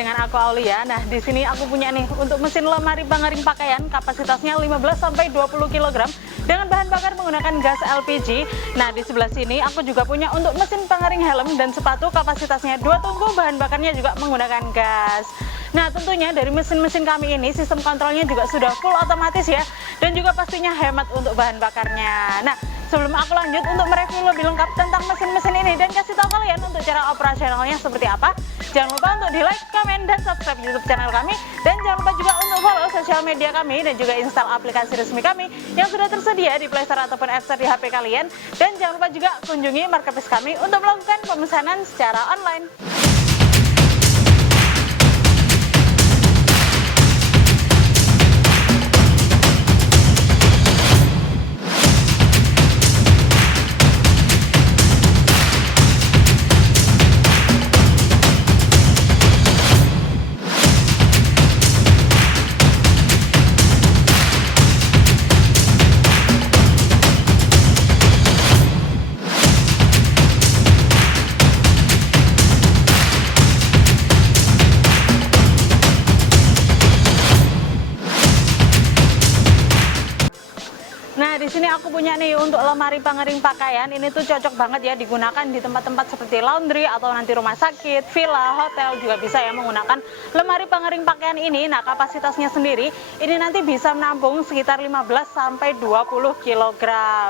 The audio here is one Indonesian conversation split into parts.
dengan aku Aulia. Nah, di sini aku punya nih untuk mesin lemari pengering pakaian, kapasitasnya 15 sampai 20 kg dengan bahan bakar menggunakan gas LPG. Nah, di sebelah sini aku juga punya untuk mesin pengering helm dan sepatu, kapasitasnya 2 tungku, bahan bakarnya juga menggunakan gas. Nah, tentunya dari mesin-mesin kami ini sistem kontrolnya juga sudah full otomatis ya, dan juga pastinya hemat untuk bahan bakarnya. Nah, sebelum aku lanjut untuk mereview lebih lengkap tentang mesin-mesin ini dan kasih tahu kalian untuk cara operasionalnya seperti apa, jangan lupa untuk di like, komen, dan subscribe YouTube channel kami, dan jangan lupa juga untuk follow sosial media kami dan juga install aplikasi resmi kami yang sudah tersedia di Play Store ataupun App Store di HP kalian, dan jangan lupa juga kunjungi marketplace kami untuk melakukan pemesanan secara online. Nah, di sini aku punya nih untuk lemari pengering pakaian. Ini tuh cocok banget ya digunakan di tempat-tempat seperti laundry atau nanti rumah sakit, villa, hotel juga bisa ya menggunakan lemari pengering pakaian ini. Nah, kapasitasnya sendiri ini nanti bisa menampung sekitar 15 sampai 20 kg.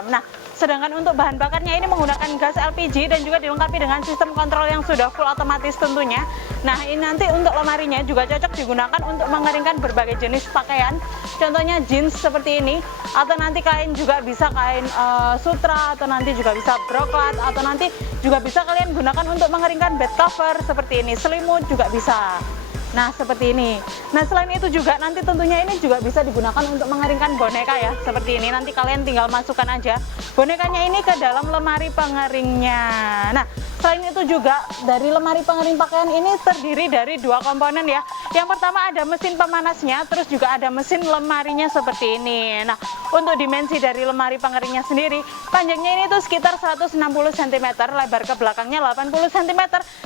Nah, sedangkan untuk bahan bakarnya ini menggunakan gas LPG dan juga dilengkapi dengan sistem kontrol yang sudah full otomatis tentunya. Nah, ini nanti untuk lemarinya juga cocok digunakan untuk mengeringkan berbagai jenis pakaian. Contohnya jeans seperti ini, atau nanti kain juga bisa kain sutra, atau nanti juga bisa broklat, atau nanti juga bisa kalian gunakan untuk mengeringkan bed cover seperti ini, selimut juga bisa. Nah, seperti ini. Nah, selain itu juga nanti tentunya ini juga bisa digunakan untuk mengeringkan boneka ya, seperti ini. Nanti kalian tinggal masukkan aja bonekanya ini ke dalam lemari pengeringnya. Nah, selain itu juga dari lemari pengering pakaian ini terdiri dari 2 komponen ya. Yang pertama ada mesin pemanasnya, terus juga ada mesin lemarinya seperti ini. Nah, untuk dimensi dari lemari pengeringnya sendiri, panjangnya ini tuh sekitar 160 cm, lebar ke belakangnya 80 cm,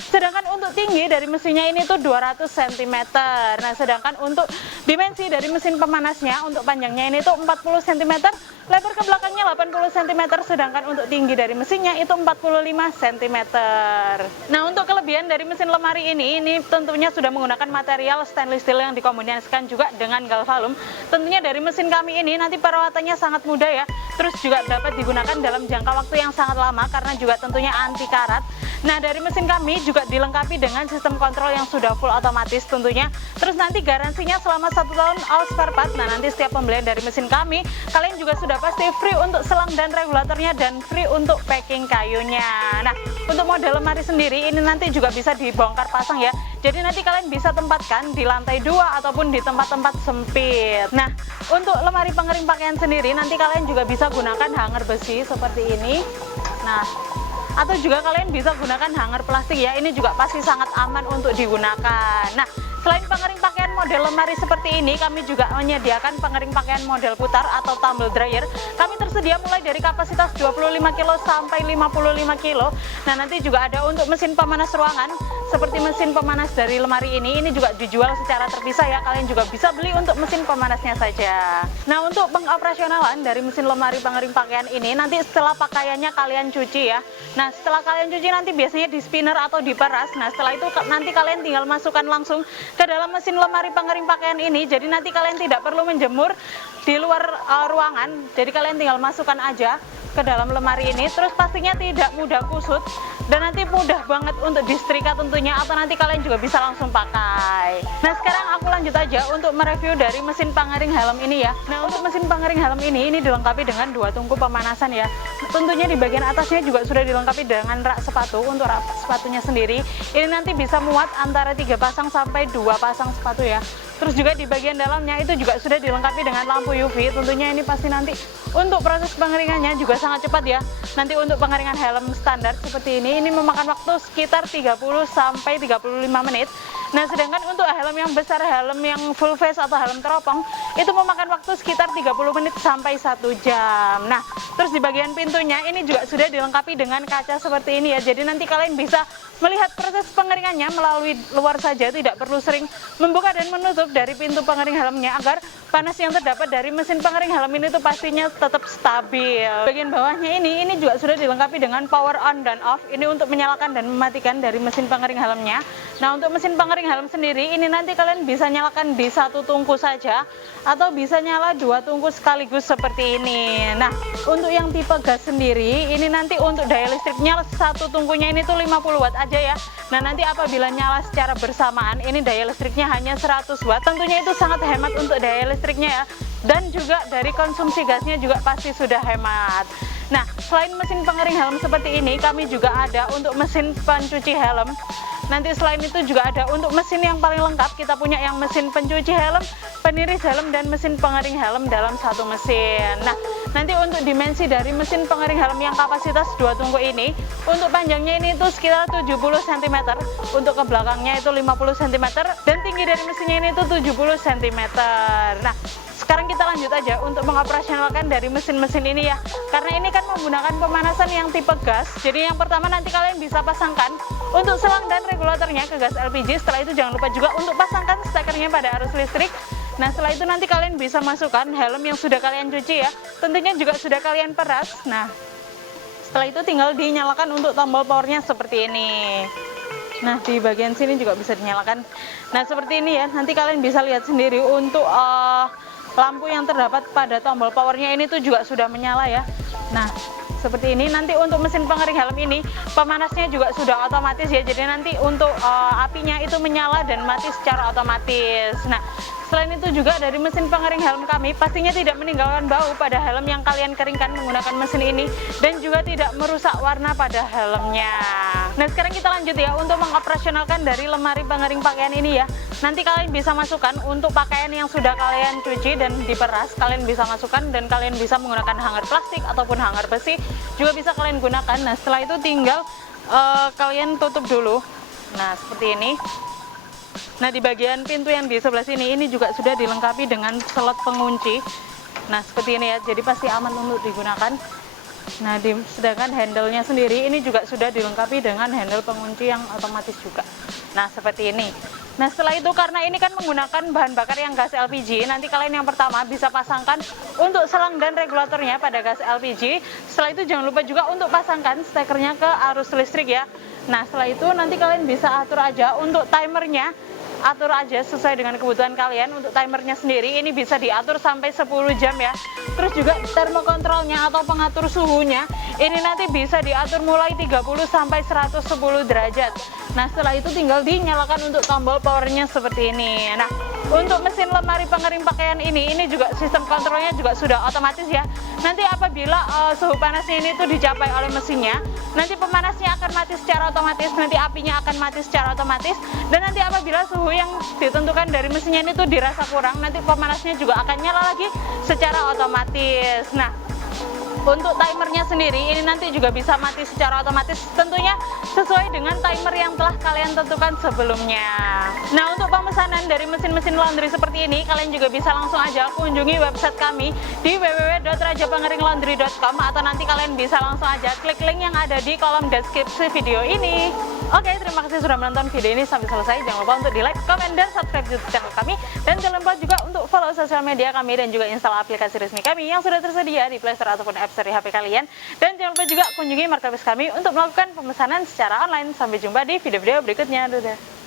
sedangkan untuk tinggi dari mesinnya ini tuh 200 cm. Nah, sedangkan untuk dimensi dari mesin pemanasnya untuk panjangnya ini tuh 40 cm, lebar ke belakangnya 80 cm, sedangkan untuk tinggi dari mesinnya itu 45 cm. Nah, untuk kelebihan dari mesin lemari ini tentunya sudah menggunakan material stainless steel yang dikombinasikan juga dengan galvalum. Tentunya dari mesin kami ini nanti perawatannya sangat mudah ya, terus juga dapat digunakan dalam jangka waktu yang sangat lama karena juga tentunya anti karat. Nah, dari mesin kami juga dilengkapi dengan sistem kontrol yang sudah full otomatis tentunya. Terus nanti garansinya selama 1 tahun all spare part. Nah, nanti setiap pembelian dari mesin kami, kalian juga sudah pasti free untuk selang dan regulatornya dan free untuk packing kayunya. Nah, untuk model lemari sendiri ini nanti juga bisa dibongkar pasang ya. Jadi nanti kalian bisa tempatkan di lantai 2 ataupun di tempat-tempat sempit. Nah, untuk lemari pengering pakaian sendiri nanti kalian juga bisa gunakan hanger besi seperti ini. Nah, atau juga kalian bisa gunakan hanger plastik ya, ini juga pasti sangat aman untuk digunakan. Nah, selain pengering pakaian model lemari seperti ini, kami juga menyediakan pengering pakaian model putar atau tumble dryer. Kami tersedia mulai dari kapasitas 25 kg sampai 55 kg. Nah, nanti juga ada untuk mesin pemanas ruangan, seperti mesin pemanas dari lemari ini juga dijual secara terpisah ya, kalian juga bisa beli untuk mesin pemanasnya saja. Nah, untuk pengoperasionalan dari mesin lemari pengering pakaian ini, nanti setelah pakaiannya kalian cuci ya. Nah, setelah kalian cuci nanti biasanya di spinner atau diperas. Nah, setelah itu nanti kalian tinggal masukkan langsung ke dalam mesin lemari pengering pakaian ini. Jadi nanti kalian tidak perlu menjemur di luar ruangan. Jadi kalian tinggal masukkan aja ke dalam lemari ini, terus pastinya tidak mudah kusut dan nanti mudah banget untuk disetrika tentunya, atau nanti kalian juga bisa langsung pakai. Nah, sekarang aku lanjut aja untuk mereview dari mesin pengering helm ini ya. Nah, untuk mesin pengering helm ini dilengkapi dengan 2 tungku pemanasan ya. Tentunya di bagian atasnya juga sudah dilengkapi dengan rak sepatu. Untuk rak sepatunya sendiri ini nanti bisa muat antara 3 pasang sampai 2 pasang sepatu ya. Terus juga di bagian dalamnya itu juga sudah dilengkapi dengan lampu UV. Tentunya ini pasti nanti untuk proses pengeringannya juga sangat cepat ya. Nanti untuk pengeringan helm standar seperti ini memakan waktu sekitar 30 sampai 35 menit. Nah, sedangkan untuk helm yang besar, helm yang full face atau helm teropong, itu memakan waktu sekitar 30 menit sampai 1 jam. Nah, terus di bagian pintunya ini juga sudah dilengkapi dengan kaca seperti ini ya. Jadi nanti kalian bisa Melihat proses pengeringannya melalui luar saja, tidak perlu sering membuka dan menutup dari pintu pengering helmnya agar panas yang terdapat dari mesin pengering helm ini tuh pastinya tetap stabil. Bagian bawahnya ini juga sudah dilengkapi dengan power on dan off. Ini untuk menyalakan dan mematikan dari mesin pengering helmnya. Nah, untuk mesin pengering helm sendiri ini nanti kalian bisa nyalakan di satu tungku saja atau bisa nyala dua tungku sekaligus seperti ini. Nah, untuk yang tipe gas sendiri ini nanti untuk daya listriknya satu tungkunya ini tuh 50 watt aja ya. Nah, nanti apabila nyala secara bersamaan ini daya listriknya hanya 100 watt. Tentunya itu sangat hemat untuk daya listriknya ya. Dan juga dari konsumsi gasnya juga pasti sudah hemat. Nah, selain mesin pengering helm seperti ini, kami juga ada untuk mesin pencuci helm. Nanti selain itu juga ada untuk mesin yang paling lengkap, kita punya yang mesin pencuci helm, peniris helm, dan mesin pengering helm dalam satu mesin. Nah, nanti untuk dimensi dari mesin pengering helm yang kapasitas 2 tungku ini, untuk panjangnya ini itu sekitar 70 cm, untuk ke belakangnya itu 50 cm, dan tinggi dari mesinnya ini itu 70 cm. Nah, sekarang kita lanjut aja untuk mengoperasionalkan dari mesin-mesin ini ya. Karena ini kan menggunakan pemanasan yang tipe gas. Jadi yang pertama nanti kalian bisa pasangkan untuk selang dan regulatornya ke gas LPG. Setelah itu jangan lupa juga untuk pasangkan stekernya pada arus listrik. Nah, setelah itu nanti kalian bisa masukkan helm yang sudah kalian cuci ya. Tentunya juga sudah kalian peras. Nah, setelah itu tinggal dinyalakan untuk tombol powernya seperti ini. Nah, di bagian sini juga bisa dinyalakan. Nah, seperti ini ya. Nanti kalian bisa lihat sendiri untuk lampu yang terdapat pada tombol powernya ini tuh juga sudah menyala ya. Nah, seperti ini. Nanti untuk mesin pengering helm ini pemanasnya juga sudah otomatis ya. Jadi nanti untuk apinya itu menyala dan mati secara otomatis. Nah, selain itu juga dari mesin pengering helm kami pastinya tidak meninggalkan bau pada helm yang kalian keringkan menggunakan mesin ini, dan juga tidak merusak warna pada helmnya. Nah, sekarang kita lanjut ya untuk mengoperasionalkan dari lemari pengering pakaian ini ya. Nanti kalian bisa masukkan untuk pakaian yang sudah kalian cuci dan diperas, kalian bisa masukkan dan kalian bisa menggunakan hanger plastik ataupun hanger besi juga bisa kalian gunakan. Nah, setelah itu tinggal kalian tutup dulu. Nah, seperti ini. Nah, di bagian pintu yang di sebelah sini ini juga sudah dilengkapi dengan slot pengunci. Nah, seperti ini ya, jadi pasti aman untuk digunakan. Nah, sedangkan handle-nya sendiri ini juga sudah dilengkapi dengan handle pengunci yang otomatis juga. Nah, seperti ini. Nah, setelah itu karena ini kan menggunakan bahan bakar yang gas LPG, nanti kalian yang pertama bisa pasangkan untuk selang dan regulatornya pada gas LPG. Setelah itu jangan lupa juga untuk pasangkan stekernya ke arus listrik ya. Nah, setelah itu nanti kalian bisa atur aja untuk timernya. Atur aja sesuai dengan kebutuhan kalian. Untuk timernya sendiri ini bisa diatur sampai 10 jam ya. Terus juga termokontrolnya atau pengatur suhunya ini nanti bisa diatur mulai 30 sampai 110 derajat. Nah, setelah itu tinggal dinyalakan untuk tombol powernya seperti ini. Nah, untuk mesin lemari pengering pakaian ini juga sistem kontrolnya juga sudah otomatis ya. Nanti apabila suhu panasnya ini tuh dicapai oleh mesinnya, nanti pemanasnya akan mati secara otomatis, nanti apinya akan mati secara otomatis, dan nanti apabila suhu yang ditentukan dari mesinnya ini tuh dirasa kurang, nanti pemanasnya juga akan nyala lagi secara otomatis. Nah, untuk timernya sendiri ini nanti juga bisa mati secara otomatis, tentunya sesuai dengan timer yang telah kalian tentukan sebelumnya. Nah, untuk pemesanan dari mesin-mesin laundry seperti ini, kalian juga bisa langsung aja kunjungi website kami di www.rajapengeringlondri.com, atau nanti kalian bisa langsung aja klik link yang ada di kolom deskripsi video ini. Oke, terima kasih sudah menonton video ini sampai selesai. Jangan lupa untuk di like, komen, dan subscribe YouTube channel kami. Dan jangan lupa juga untuk follow sosial media kami dan juga install aplikasi resmi kami yang sudah tersedia di Play Store ataupun App Store di HP kalian. Dan jangan lupa juga kunjungi marketplace kami untuk melakukan pemesanan secara online. Sampai jumpa di video-video berikutnya. Dadah.